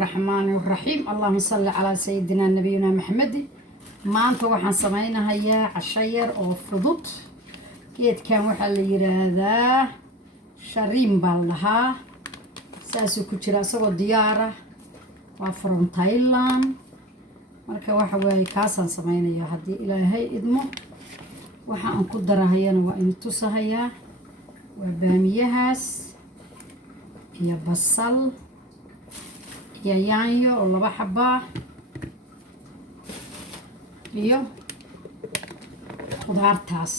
الرحمن الرحيم اللهم صل على سيدنا نبينا محمد maanta waxaan samaynayaa casho yar oo fudud geedkan waxaa la yiraahdaa shariin baa lahaa saasuu ku jira asagoo diyaar ah waa from Thailand marka waxa weeye kaasaan samaynayaa haddii ilaahay idmo waxa aan ku darahayana waa in tusahayaa waa baamiyahaas iyo basal iyo yaanyo oo 2 xabba iyo khudaartaas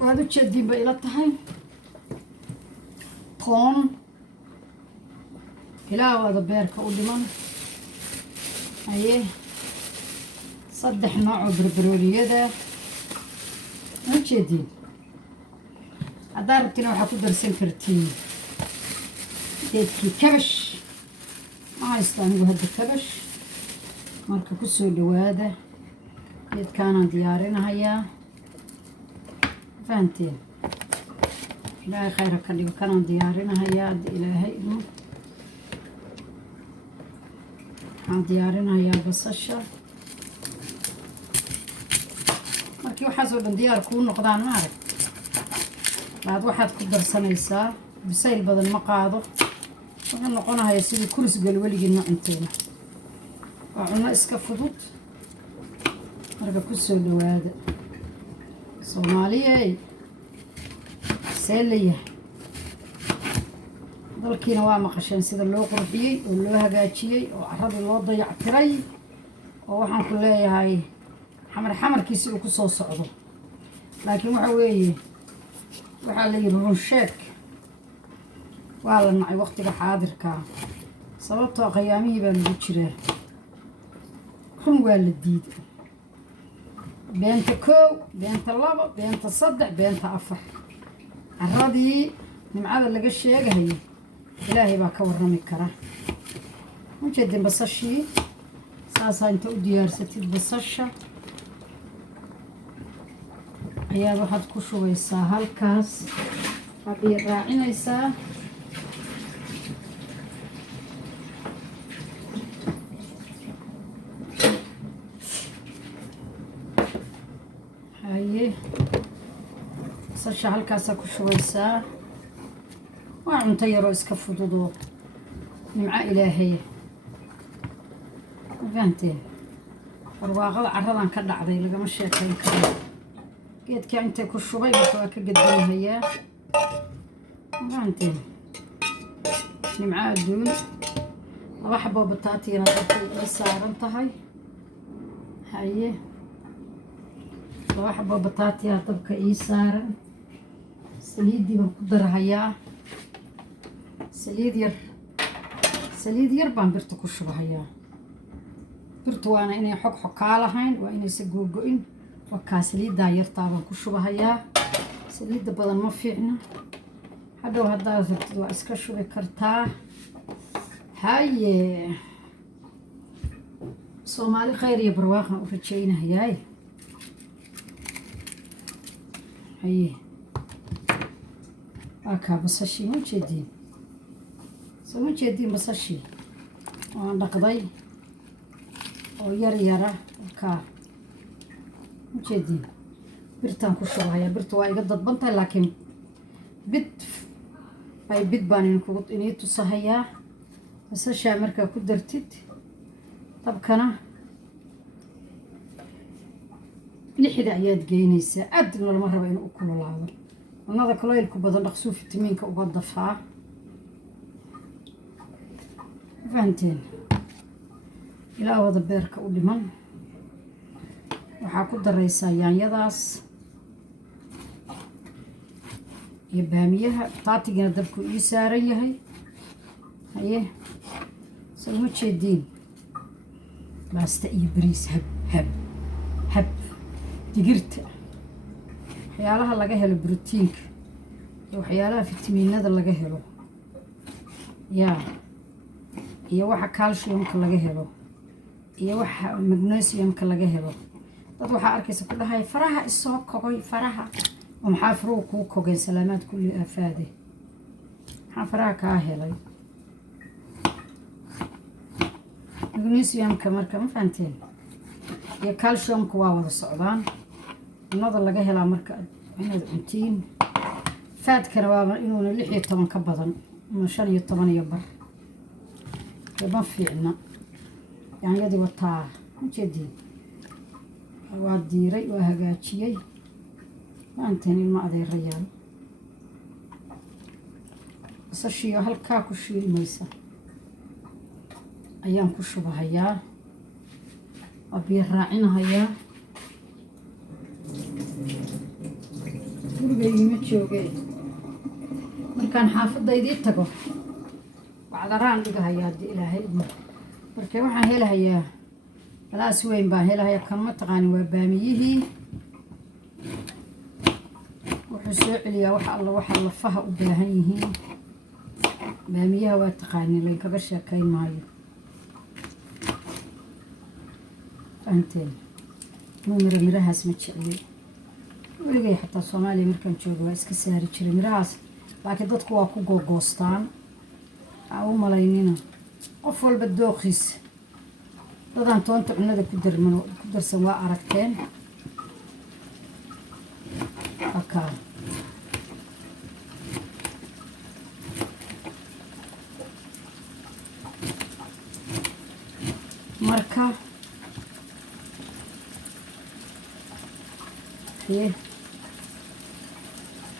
waad u jeediin bay ila tahay toon ilaa wada beerka u dhiman aye 3 nooc oo barbarooniyada u jeediin haddaad rabtiin waxaa ku darsan kartiin geedkii kabash ma haysto anigu hadda kabash marka ku soo dhawaada geedkaanaan diyaarinahayaa fahanteen ilaahay khayra ka dhigo kanaan diyaarinahayaa hadda ilaahay idmo waxaan diyaarinahayaa basasha markii waxaasoo dhan diyaar kuu noqdaan maarag baad waxaad ku darsanaysaa bisayl badan ma qaado wuxuu noqonayaa sidii kuris galweligiina cunteena waa cuno iska fudud marka ku soo dhawaada Soomaaliyey seelaya dalkiina waa maqasheen sida loo qurxiyay oo loo hagaajiyay oo carrada loo dayactiray oo waxaan ku leeyahay xamarkiisa uu ku soo socdo laakiin waxa weeye waxaa la yiri run sheeg waa la nacay waqtiga xaadirka sababtoo qiyaamihii baa lagu jiraa run waa la diiday beenta 1 beenta 2 beenta 3 beenta 4 carradii nimcada laga sheegahay ilaahay baa ka warrami kara ujeedin basashii saasa inta u diyaarsatid basasha ayaa waxaad ku shubaysaa halkaas waxaad raacinaysaa basasha halkaasa ku shubaysaa waa cunto yaroo iska fududoo nimco ilaahay ma fahanteen barwaaqada carradan ka dhacday lagama sheekayn karo geedka intay ku shubay marka waa ka gadbanahayaa ma fahanteen nimco adduun 2 xabbo bataatiyana dabkay ii saaran tahay haye 2 xabbo bataatiya dabka ii saaran saliidii baan ku darahayaa saliid yar baan birta ku shubahayaa birtu waana inay xog kaa lahayn waa inaysa googo'in wakaa saliiddaa yartaa baan ku shubahayaa saliidda badan ma fiicna hadhow haddaad rabtid waa iska shubi kartaa haye Soomaali khayr iyo barwaaqan u rajaynahayaay haye aka basashii ma jeedin soo jeedin basashii waan dhaqday oo yar ka ma jeedin birtaan ku shubayaa birtu waa iga dadbantahay laakiin bid baan inii tusahayaa basasha markaa ku dartid dabkana 6 ayaad geynaysaa aad lama rabo inuu kululaado cunada kulaylku badan dhaqsuu fitamiinka uga dafaa fahanteen ilaa wada beerka u dhiman waxaa ku daraysaa yaanyadaas iyo baamiyaha taatigana dabku ii saaran yahay haye soo ma jeediin baasta iyo bariis hab digirta waxyaalaha laga helo borotiinka iyo waxyaalaha fitamiinada laga helo iyo waxa calciumka laga helo iyo waxa magnesiumka laga helo dad waxa arkaysa ku dhahay faraha isoo kogay faraha ومحا فروق وكوغين سلامات كل أفاده محا فراها كاهلي magnesiumka marka ma fahanteen iyo calciumka waa wada socdaan cunada laga helaa marka inaad cuntiin faadkana waa inuuna 16 ka badan ama 15 iyo bar ma fiicna yaanyadii wataa ujeedin waa diiray waa hagaajiyey maanteen ilma adeerayaan basashiyo halkaa ku shiilmaysa ayaan ku shubahayaa oo biyo raacinahayaa gurigayga ma joogee markaan xaafadaydii tago bacdaraan dhigahayaa haddii ilaahay idmo marka waxaan helahayaa galaas weyn baan helahayaa kan ma taqaanin waa baamiyihii wuxuu soo celiyaa wax alla waxa lafaha u baahan yihiin baamiyaha waa taqaanin laynkaga sheekayn maayo fahanteen mirahaas ma jeclay weligay xataa soomaaliya markaan jooga waa iska saari jiray mirahaas laakiin dadku waa ku googoostaan aan u malaynina qof walba dooqiisa dadaan toonta cunada ku darsan waa aragteen akaa marka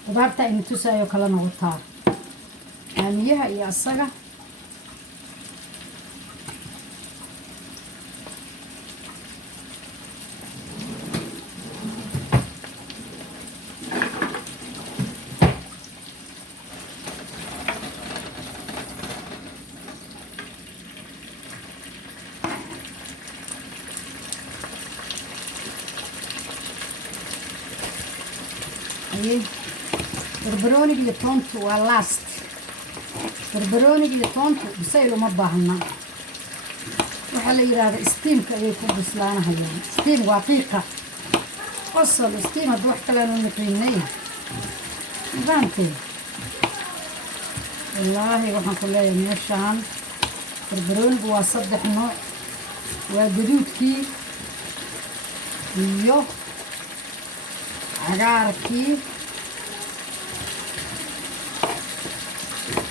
qudaarta aynu tusaayo kalena wataa baamiyaha iyo asaga barbarooniga iyo toontu waa last barbarooniga iyo toontu bisayl uma baahna waxaa la yidhaahdaa steamka ayay ku bislaanahayaan steam waa qiiqa qosol steam hadda wax kaleanu naqiinay mafahamteen wallaahi waxaan ku leeyahay meeshaan barbaroonigu waa 3 nooc waa gaduudkii iyo cagaarkii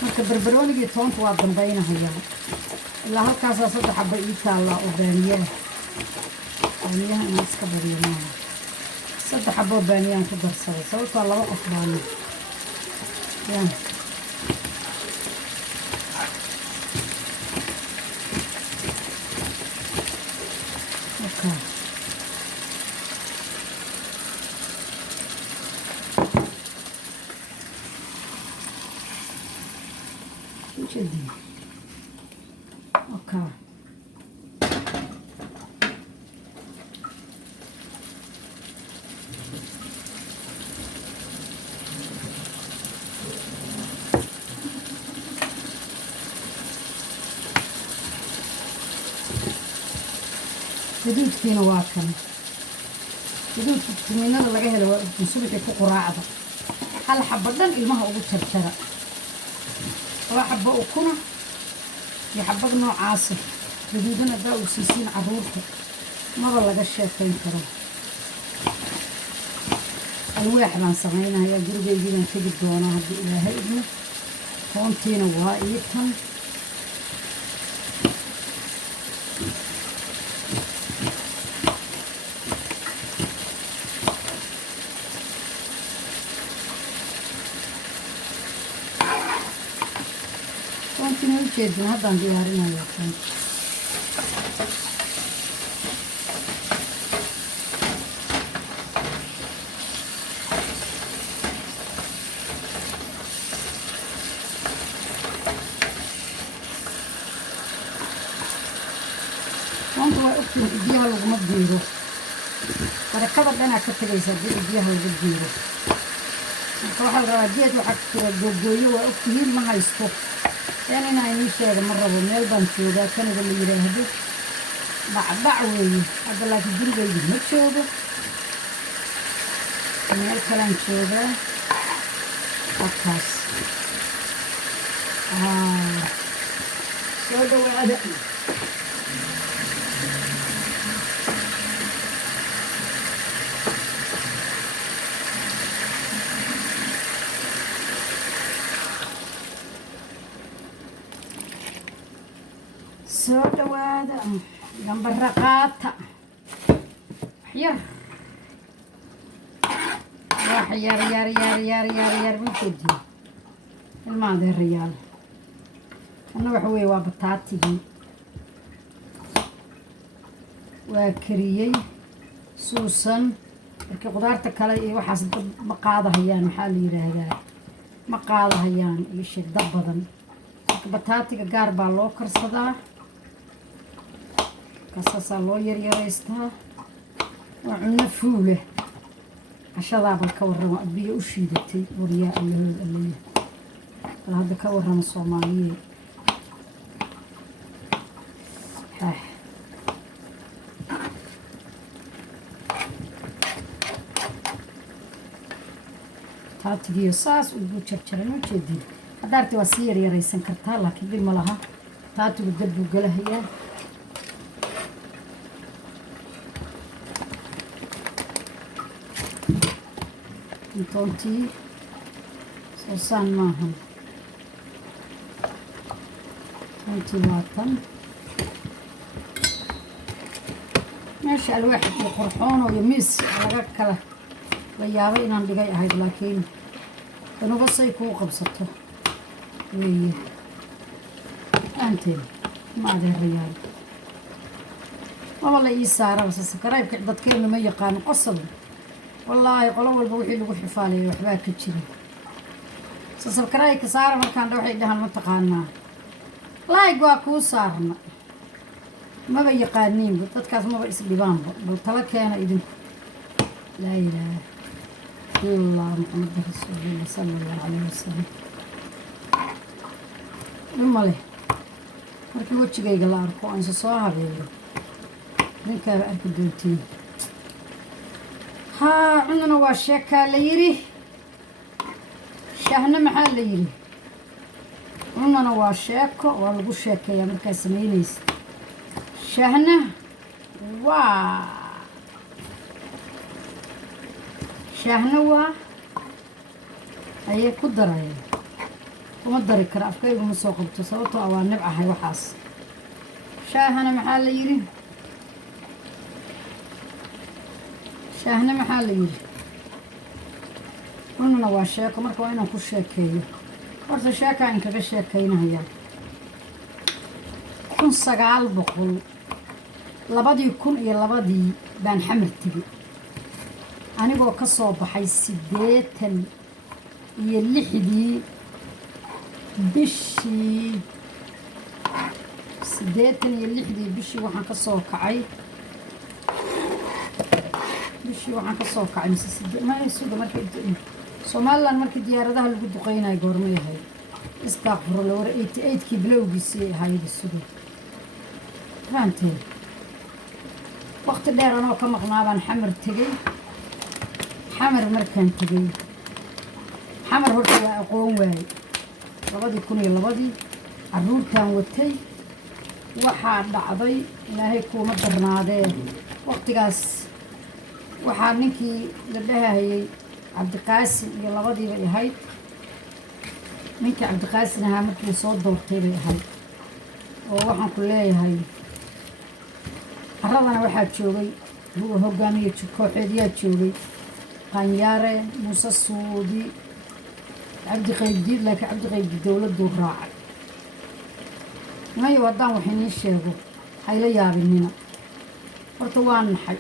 marka barbaroonigii toonta waa dambaynahayaa ilaa halkaasaa 3 xabba ii taallaa oo baamiyaha inaan iska badiyo maaha 3 xabbo baamiyaan ku darsaday sababtoo 2 qof baana yan okay جدي اوكي gaduudkiina waa kan gaduudka tuminada laga helo waa subaxii ku quraacda hal xabba dhan ilmaha ugu jarjara 2 xabbo ukuna iyo xabbad noocaasa gaduudan haddaa u siisiin carruurta maba laga sheekayn karo alwaax baan samaynayaa gurigaygii baan tegi doonaa haddii ilaahay idmo toontiina waa ii tan toontiina ujeedin haddaan diyaarinayaa toonta toonta waa ogtiin biyaha laguma diiro barakada dhanaa ka tegaysa haddii biyaha lagu diiro marka waxaa la rabaa geed waxaa ku jira googooyo waa ogtihiin ma haysto yani inaa inii sheega ma rabo meel baan joogaa kanada la yidhaahdo bacbac weeye hadda laakiin gurigaydi ma joogo meel kalaan joogaa halkaas soo dhawaada soo dhawaada gambara qaata yar wax yar mafodi ilmaadeerayaal anna waxa weeye waa bataatigii waa kariyey suusan markii qudaarta kale iyo waxaas dad ma qaadahayaan maxaa la yidhaahdaa ma qaadahayaan iyo shida badan marka bataatiga gaar baa loo karsadaa kasaasaa loo yaryaraystaa waa cunno fuule cashadaa bal ka warrama biyo u shiidatay waryaa allahood alleya bal hadda ka warrama soomaaliyeed taatigiyo saas ugu jarjaran u jeedin haddaarti waa sii yaryaraysan kartaa laakiin dhib ma laha taatigu dab buu galahayaa intoontii soosaan maahan intii waa tan meesha alwaaxid iyo qorxoono iyo miis laga kala la yaabo inaan dhigay ahayd laakiin kanuba say kuu qabsato weeye aanteen ma adeerayaal maba la ii saaraba sasakaraybka dadkeenna ma yaqaano qosol wallaahi qolo walba wixii lagu xifaalaya waxbaa ka jira sasabkaraayka saara markaan dha waxay dhahaan ma taqaanaa laayg waa kuu saarna maba yaqaaniinba dadkaas maba isdhibaanba bal tala keena idinku laa ilaaha illallah muxamada rasuulillah sala allahu calayhi wasalam dhima leh markii wejigayga la arko aan isa soo habeeyo ninkaaba arki doontiin haa cunana waa sheekaa la yidhi shaahna maxaa la yidhi cunana waa sheeko waa lagu sheekeeyaa markaa samaynaysa shaahna waa ayay ku darayeen kuma dari kara afkaygu ma soo qabto sababtoo ah waa nibcahay waxaas shaahana maxaa la yidhi shaahna maxaa la yidhi cunana waa sheeko marka waa inaan ku sheekeeyo horta sheekaa in kaga sheekaynahayaa 1902 baan xamar tegey anigoo ka soo baxay 86 bishii 86 bishii waxaan ka soo kacay mise suga markii Soomaaliland markii diyaaradaha lagu duqeynayo goormay ahayd istaaqfurla war 88kii bilowgiisii ahayd suga faanteen waqti dheer anoo ka maqnaabaan xamar tegey xamar markaan tegey xamar horta waa aqoon waaye 2002 carruurtaan watay waxaa dhacday ilaahay kuuma darnaadee waqtigaas waxaa ninkii la dhahayay cabdiqaasin iyo labadiiba ahayd ninkii cabdiqaasin ahaa markii soo doortay bay ahayd oo waxaan ku leeyahay carradana waxaa joogay hogaamiye kooxeedyaa joogay qanyaare muuse suudi cabdiqaybdiid laakiin cabdiqaybdiid dowladduu raacay mayo haddaan wax inii sheego hayla yaabinina horta waa naxay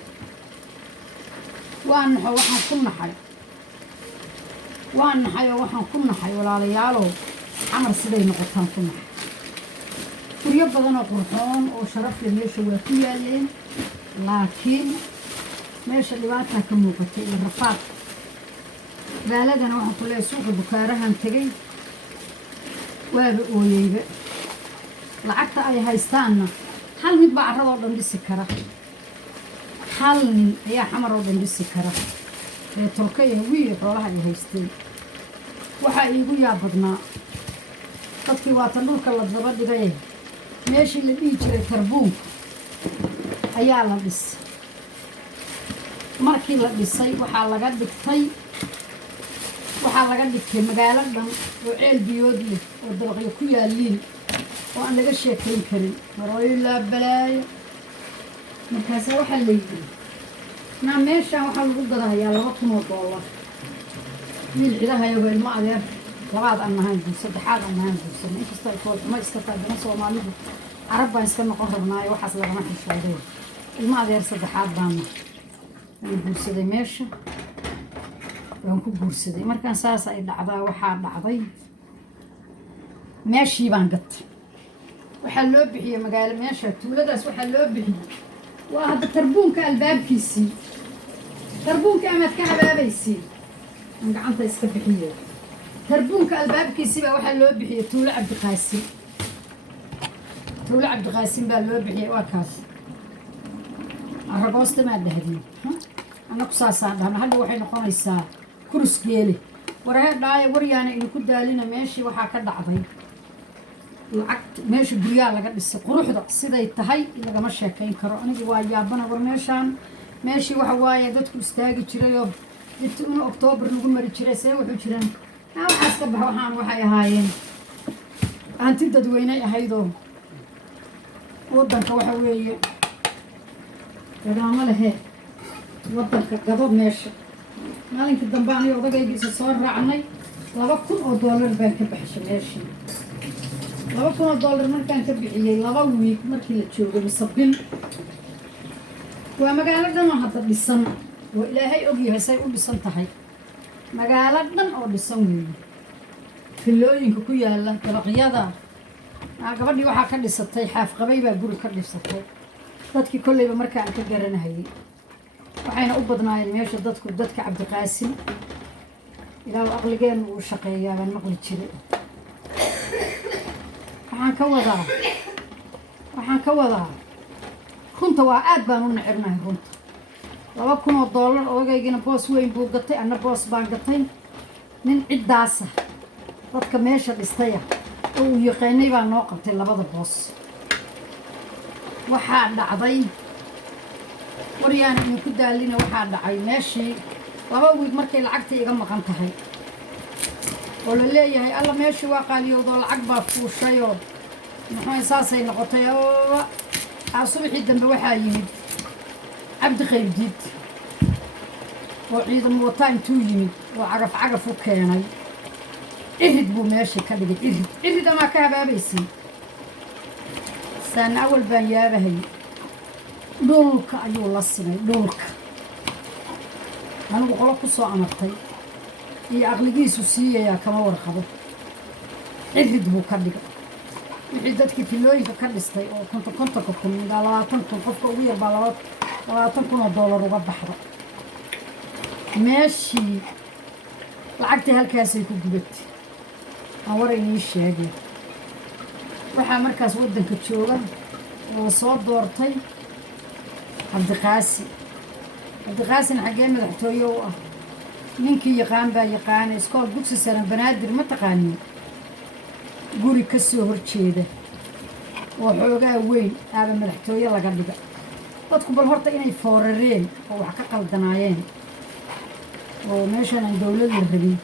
oo waxaan ku naxay walaalayaalow xamar siday noqotaan ku naxay guryo badan oo qurxoon oo sharaf leh meesha waa ku yaaleen laakiin meesha dhibaataa ka muuqatay iyo rafaad baaladana waxaan ku leeyahay suuqa bukaarahan tegey waaba ooyeyba lacagta ay haystaanna hal mid baa carradoo dhan dhisi kara hal nin ayaa xamar oo dhan dhisi kara ee tolka iyo wiil xoolaha ay haysteen waxaa iigu yaabadnaa dadkii waatan dhulka la daba dhigay meeshii la dhihi jiray tarbuunka ayaa la dhisay markii la dhisay waxaa laga dhigtay magaalo dhan oo ceel biyood leh oo dabaqyo ku yaaliin وأنا لقى شيكين كريم مروي لا بلاي مركزة وحل لي نعم ماشي وحل قدرها يا لوطن والله مين عدها يا ويل ما أدري لبعض أنها نقول حاجة أنها نقول إيش استيقظ ما استطاع بنص وما نقول عرب يستنى قهرنا وحصل لنا في الشهدين ما أدري صدحات بان نقول سيدي ماشي ونقول سيدي مركان ساسا إذا عضا وحاد عضي ماشي بانقط وحلو بحي مقال ماشي تولدس وحلو بحي وهذا تربون كالباب كيسي تربون كأمد كعباب يسي أنك عنتا يسكبحيه تربون كالباب كيسي بقى وحلو بحي تولى عبد القاسم تولى عبد القاسم بقى لو بحي واكاس الرقوصة ما دهدي أنا قصاصة أنا هذا وحين نقول الساعة كرس كيلي وراه داي وريانا إنه كده لنا ماشي وحاكا دعضي العقد ماشي بريال لقد بس قروح ده سيدا يتهي إلا ما شاكين كرو أنا جوا يابنا ورميشان ماشي وحوايا دتك استاجي تريو من أكتوبر نقول مري تري سوي وحشرين أو حسب بحوحان وحيا هاين أنت تدويني هيدو ودنك وحوي إذا عمله ودنك قبض ماشي مالك الدنباني وضجي يجلس صار رعني $2,000 بنك بحش ماشي $2,000 مركان كبحية لغوي مركي لتشوفه مصبين ومقالة ما حطت بالسنة وإلهي أجيها سيقول بالسنة هاي مقالة أو بالسنة في اللوين كوكويا هلا تلقيادا قبلني waxaa ka dhisatay xaaf qabay baa guri ka dhisatay dadkii kullayba markaa aan ka garanayay waxayna u badnaayeen meesha dadka Cabdiqaasim ilaa aqligeen uu shaqeeyaa baan maqli jiray waxaan ka wadaa runta waa aad baan u necebnahay runta $2,000 ogaygina boos weyn buu gatay anna boos baan gatay nin ciddaasa dadka meesha dhistaya oo yaqaanay baa noo qabtay labada boos waxaa dhacday wariyaan in ku daalina waxaa dhacay meeshii 2 wiig markay lacagta iga maqan tahay oo la leeyahay alla meeshii waa qaaliyowdo lacag baa fuushayoo maxay saasay noqotay oo subaxii dambe waxaa yimid cabdi qaybdiid oo ciidan wata intuu yimid oo cagaf u keenay إهد بوماشي كذا إهد ما كهبا بيسي سان أول بيابة هي دولك أيوة الله السنة دولك أنا بقول لك صو عمرتي هي أغلقي سوسية يا كما ورخبه إهد بو كذا عدتك في اللوي كذستي أو كنت كم قال لا تنكم قفك ويا بالات لا تنكم $1 وقد بحر ماشي لعقتي هالكاسي كجبت أوريني الشهادة waxaa markaas wadanka jooga oo soo doortay Cabdiqaasim xagee madaxtooyo u ah ninkii yaqaan baa yaqaan iskool dugsi sare banaadir ma taqaanin guri ka soo horjeeda oo xoogaa weyn aaba madaxtooyo laga dhiga dadku bal horta inay foorareen oo wax ka qaldanaayeen oo meeshan aan dawladda rabin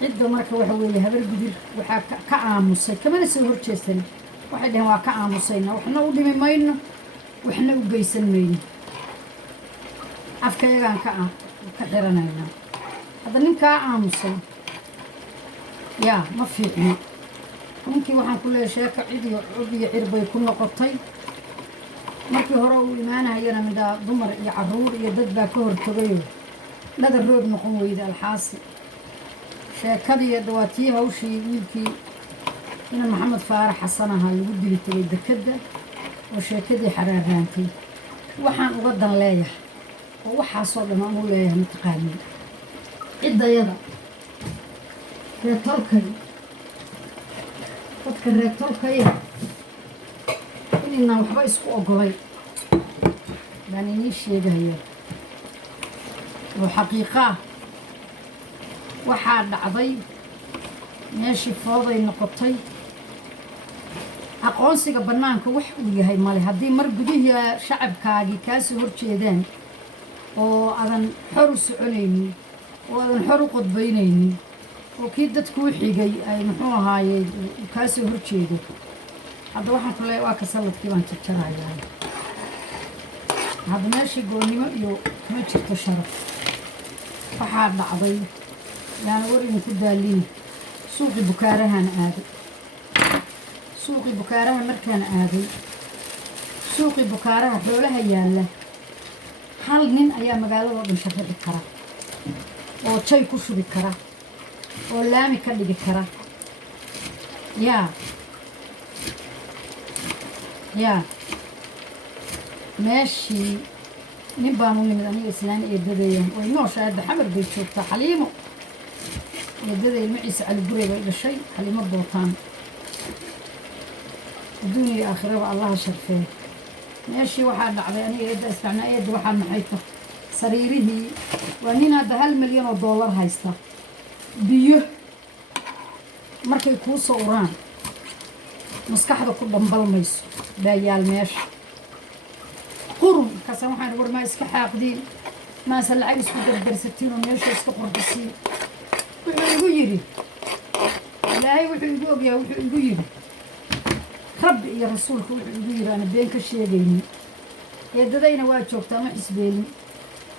cidda marka waxa weeye habar gudir waxaa ka aamusay kamana soo horjeestan waxay dhaheen waa ka aamusayna waxna u dhimi mayno waxna u geysan mayno afkayagaan ka xiranayna hadda ninkaa aamusay yaa ma fiicno ninkii waxaan ku leeyahay sheeko cid iyo cirbay ku noqotay markii hore uu imaanayana midaa dumar iyo caruur iyo dad baa ka hortagayoo dhadar roob noqon weyda alxaasi sheekadii dawaatii hawshii wiilkii ina maxamed faarax xasan ahaa lagu dili tagay dekadda oo sheekadii xaraaraantay waxaan uga dan leeyahay oo waxaasoo dhan aan u leeyahay mataqaaniin ciddayada reertolkay dadka reertolkaya inaynaan waxba isku ogolay baan inii sheegaya oo xaqiiqa ah waxaa dhacday meeshii fooday noqotay aqoonsiga bannaanka wax uu yahay male haddii mar gudihii shacabkaagii kaa soo horjeedaan oo aadan xor u soconaynin oo aadan xor u qodbaynaynin oo kii dadkuu xigay ay muxuu ahaayey kaa soo horjeedo hadda waxaan ku leeyahay waa ka saladkii baan jarjarayaa hadda meeshii goonnimo iyo ma jirto sharaf waxaa dhacday yaana war idinku daalin suuqii bukaarahan aaday suuqii bukaaraha markaan aaday suuqii bukaaraha xoolaha yaalla hal nin ayaa magaaladoo dhan shaqadhi kara oo jay ku shubi kara oo laami ka dhigi kara yaa meeshii nin baan u nimid aniga islaan eedadeeya oo inoosha hadda xamar bay joogtaa xaliimo eedaday ilmaciisa caligure bay dhashay xaliimo bootaan adduun iyo aakhiraba allaha sharfee meeshii waxaa dhacday aniga eedda isticnaa eedda waxaa maxay ta sariirihii waa nin hadda $1 milyan haysta biyo markay kuu soo uraan maskaxda ku dhambalmayso baa yaal meesha qurun markaasa waxaan war maa iska xaaqdiin maase lacag isku dardarsatiin oo meesha iska qordhisiin wuxuu igu yidhi ilaahay wuxuu igu ogyahay wuxuu igu yidhi rabbi iyo rasuulka wuxuu igu yidhi aana been ka sheegaynin eedadayna waa joogtaa ma xisbeelin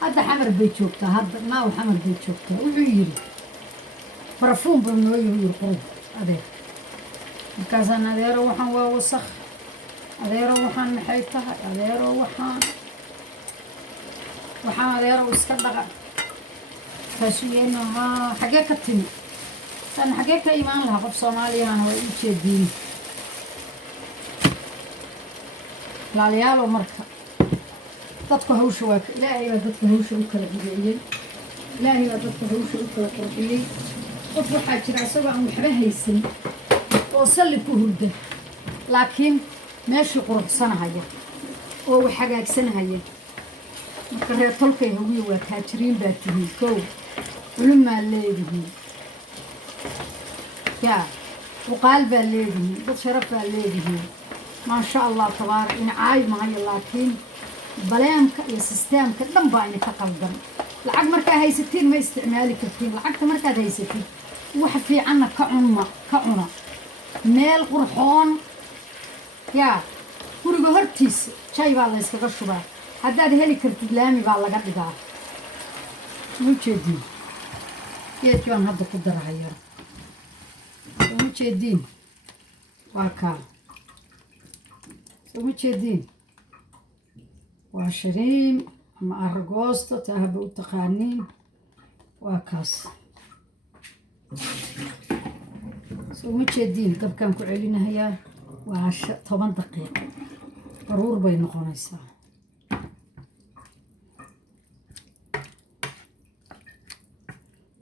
hadda xamar bay joogtaa hadda naaw xamar bay joogtaa wuxuu yidhi barafuun buu noo yiri qurun adeer markaasaan adeero waxaan waa wasakh adeero waxaan maxay tahay adeero waxaan adeero iska dhaqa kaasuu yeeno haa xagee ka timi san xagee ka imaan lahaa qof soomaaliyahana waa ii jeediin laalayaalo marka dadku hawsha waa ilaahay baa dadka hawsha u kala hibeeyey ilaahay baa dadka hawsha u kala qurxiyey qof waxaa jira isagoo aan waxba haysan oo salli ku hurda laakiin meeshii quruxsanahaya oo wax hagaagsanahaya marka reer tolkay hawiye waa taajiriin baa tihiin kow culumaa leedihiin yaa uqaal baa leedihiin dad sharaf baa leedihiin maasha allah tabaarak in caay mahayo laakiin baleemka iyo sisteemka dhan baa idinka qaldan lacag markaa haysatiin ma isticmaali kartiin lacagta markaad haysatid wax fiicanna ka cuna meel qurxoon yaa guriga hortiisa jay baa layskaga shubaa haddaad heli kartid laami baa laga dhigaa ma jeediin geedkii baan hadda ku darahaya ma jeediin waa kaa soo ma jeediin waa shariim ama aragoosto taahaba u taqaaniin waa kaas soo ma jeediin dabkaan ku celinahayaa waa 10 daqiiqo baruur bay noqonaysaa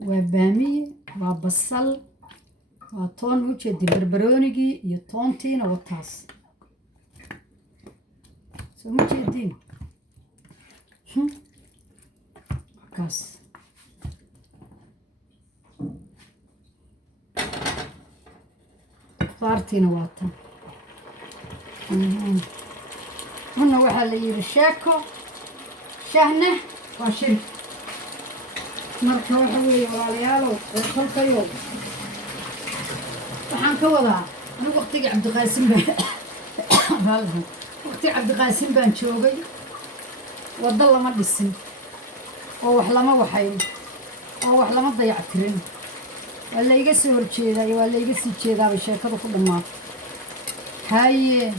waa baamiye waa basal waa toon u jeediin barbaroonigii iyo toontiina wataas soo ma jeediin kaas khudaartiina waa tan huna waxaa la yidhi sheeko shahne waa shirk marka waxa weeye walaalayaalow kolkayow waxaan ka wadaa anigu waqtigii cabdiqaasim baan joogay waddo lama dhisin oo wax lama waxayn oo wax lama dayactirin waa layga soo horjeedaa iyo waa layga sii jeedaabay sheekada ku dhammaatay haye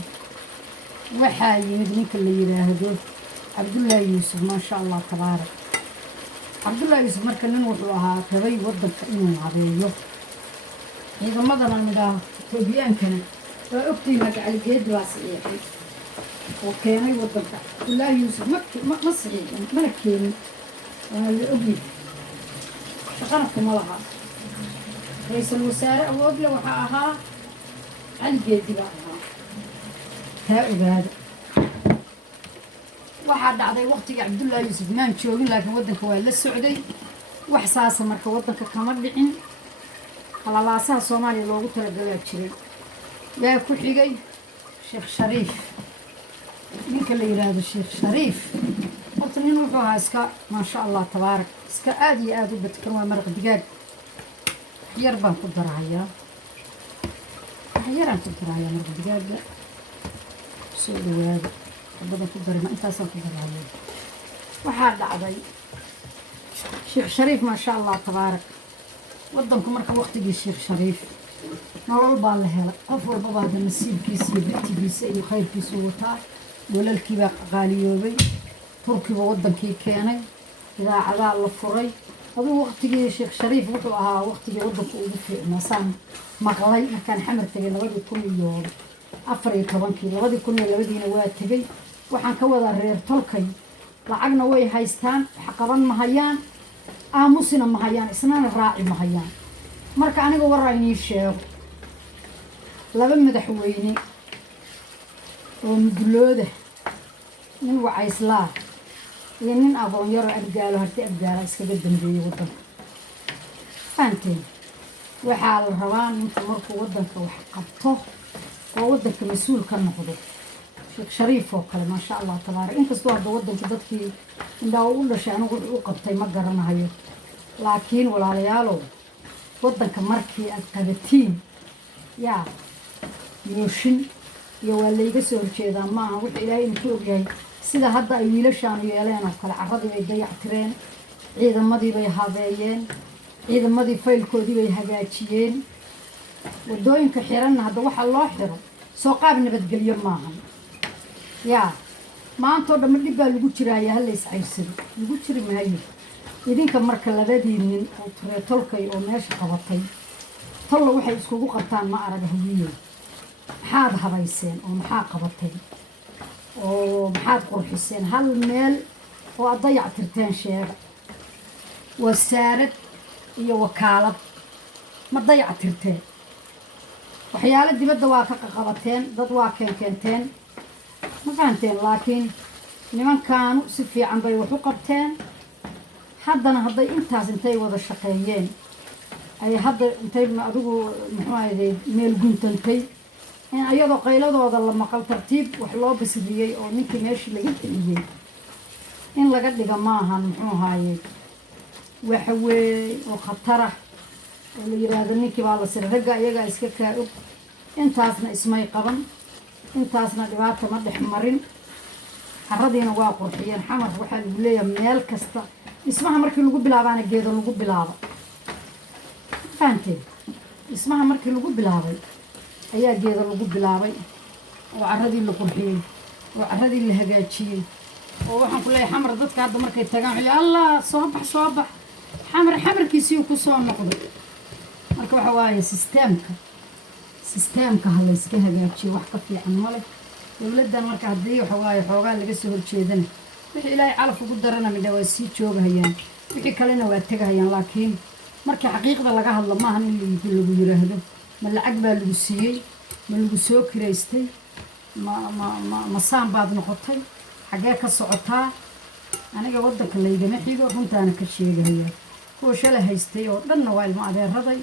waxaa yimid ninka la yidhaahdo cabdullaahi yuusuf maasha allah tabaarak cabdullaahi yuusuf marka nin wuxuu ahaa rabay waddanka inuu habeeyo ciidamadana midhaah etoobiyaankana waa ogtiina gacaligeedi baa saxiixay oo keenay waddanka cabdullaahi yuusuf ma saxiixin mana keenin waana la ogyahay shaqana kuma laha ra-iisul wasaare awoodle waxaa ahaa caligeedi baa ahaa taa ogaada waxaa dhacday waqtigii cabdullaahi yuusuf maan joogin laakiin waddanka waa la socday wax saasa marka waddanka kama dhicin qalalaasaha soomaaliya loogu talagalaa jiray yaa ku xigay sheekh shariif ninka la yidhaahdo sheekh shariif horta nin wuxuu ahaa iska maasha allah tabaarak iska aada iyo aada u badkan waa maraq digaag yar baan ku darahayaa yaraan ku darahayaa maraq digaaga soo dhawaada badan ku darima intaasaan ku daraayo waxaa dhacday sheekh shariif maasha allah tabaarak waddanku marka waqtigii sheekh shariif nolol baa la helay qof walba baa nasiibkiisa iyo bitigiisa iyo khayrkiisa wataa walalkii baa qaaliyoobay turkiba waddankii keenay idaacadaa la furay aduu waqtigii sheekh shariif wuxuu ahaa waqtigii waddanku ugu fiicnaa saan maqlay markaan xamar tegay 2014 2002 waa tegay waxaan ka wadaa reer tolkay lacagna way haystaan wax qaban ma hayaan aamusina ma hayaan isnana raaci ma hayaan marka aniga waraynii sheego laba madaxweyne oo mudulooda nin wacayslaa iyo nin aqoon yaro abgaalo harti abgaala iskaga dambeeyay waddanka faanteen waxaa la rabaa ninka markuu waddanka wax qabto oo waddanka mas-uul ka noqdo sheekh shariif oo kale maasha allah tabaarak inkastoo hadda waddanka dadkii indhaa u dhashay anigu wuxuu u qabtay ma garanayo laakiin walaalayaalow waddanka markii aad qabatiin yaa mooshin iyo waa layga soo horjeedaa maaha wuxuu ilaahay inuu ku ogyahay sida hadda ay wiilashaanu yeeleen oo kale carradii bay dayactireen ciidamadii bay habeeyeen ciidamadii faylkoodii bay hagaajiyeen waddooyinka xiranna hadda waxaa loo xiro soo qaab nabadgelyo maahan yaa maantoo dhamma dhib baa lagu jiraaya ha lays cayrsado lagu jiri maayo idinka marka labadii nin oo turee tolkay oo meesha qabatay tolla waxay iskugu qabtaan ma arag hawiye maxaad habayseen oo maxaa qabatay oo maxaad qurxiseen hal meel oo aad dayactirteen sheega wasaarad iyo wakaalad ma dayactirteen waxyaalo dibadda waa ka qaqabateen dad waa keenteen ma fahanteen laakiin nimankaanu si fiican bay wax u qabteen haddana hadday intaas intay wada shaqeeyeen ay hadda intay adigu muxuu ahayday meel guntantay in ayadoo qayladooda la maqal tartiib wax loo basriyey oo ninkii meeshii laga celiyey in laga dhiga maahan muxuu ahaaye waxa weeye oo khatarah oo la yidhaahdo ninkii baa la sira ragga iyagaa iska kaa og intaasna ismay qaban intaasna dhibaata ma dhex marin carradiina waa qurxiyeen xamar waxaa lagu leeyahay meel kasta dhismaha markii lagu bilaabaana geedo lagu bilaabo fahanteen dhismaha markii lagu bilaabay ayaa geedo lagu bilaabay oo carradii la qurxiyey oo carradii la hagaajiyey oo waxaan ku leeyahay xamar dadka hadda markay tagaan waxay allah soo bax xamarkiisii ku soo noqday marka waxa waaye sisteemka ha layska hagaajiyo wax ka fiican ma leh dowladdan marka haddii waxa waaye xoogaa laga soo horjeedana wixii ilaahay calaf ugu darana midha waa sii joogahayaan wixii kalena waa tegahayaan laakiin markii xaqiiqda laga hadlo maahan in lagu yiraahdo ma lacag baa lagu siiyey ma lagu soo kiraystay ma saan baad noqotay xaggee ka socotaa aniga waddanka laygama xigo runtaana ka sheegahayaa kuwa shalay haystay oo dhanna waa ilmo adeeraday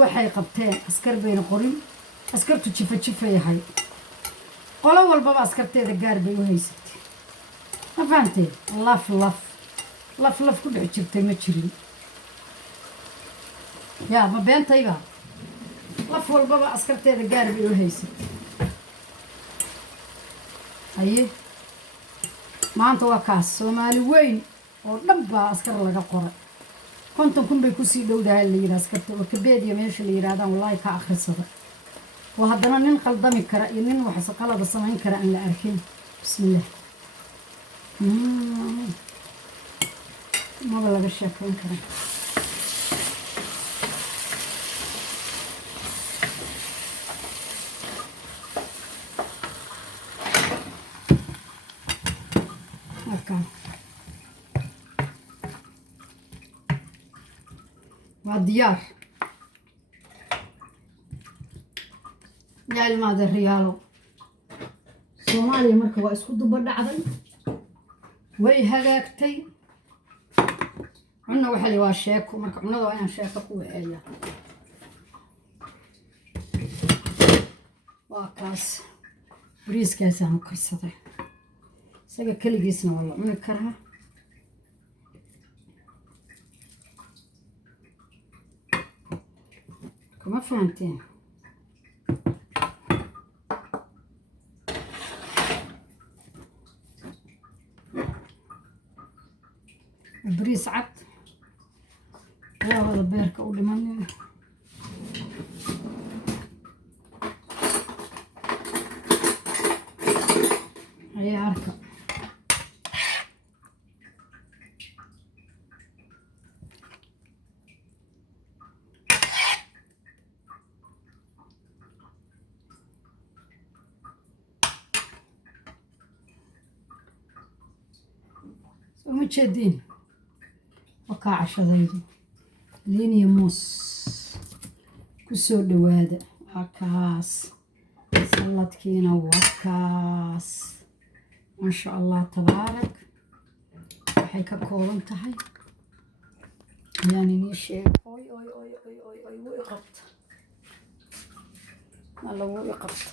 waxay qabteen askar bayna qorin askartu jifa yahay qolo walbaba askarteeda gaar bay u haysatay ma fahamtay laf ku dhex jirtay ma jirin yaa ma beentayba laf walbaba askarteeda gaar bay u haysatay haye maanta waa kaas soomaali weyn oo dhan baa askar laga qoray 50 kun bay kusii dhowdahay la yidhaha askarta oo kabeediya meesha la yidhaahdaan wallaahi ka akhrisada oo haddana nin qaldami kara iyo nin wax qalada samayn kara aan la arkin bismillaah maba laga sheekayn kara waa diyaar yaa ilmaada riyaalo soomaaliya marka waa isku duba dhacday way hagaagtay cunna waxa la waa sheeko marka cunnada waa inaan sheeko ku waxeeyaa waa kaas bariiskaasaan u karsaday isaga keligiisna waa la cuni karaa kuma fahanteen وبريس عد هذا بيرك أولي مني هي عركة ومتشدين وقع عشاديدو لين يمص كسو دواده وكاس سلطكينا وكاس ما شاء الله تبارك waxay ka kooban tahay yani sheeg oy wuu iqabta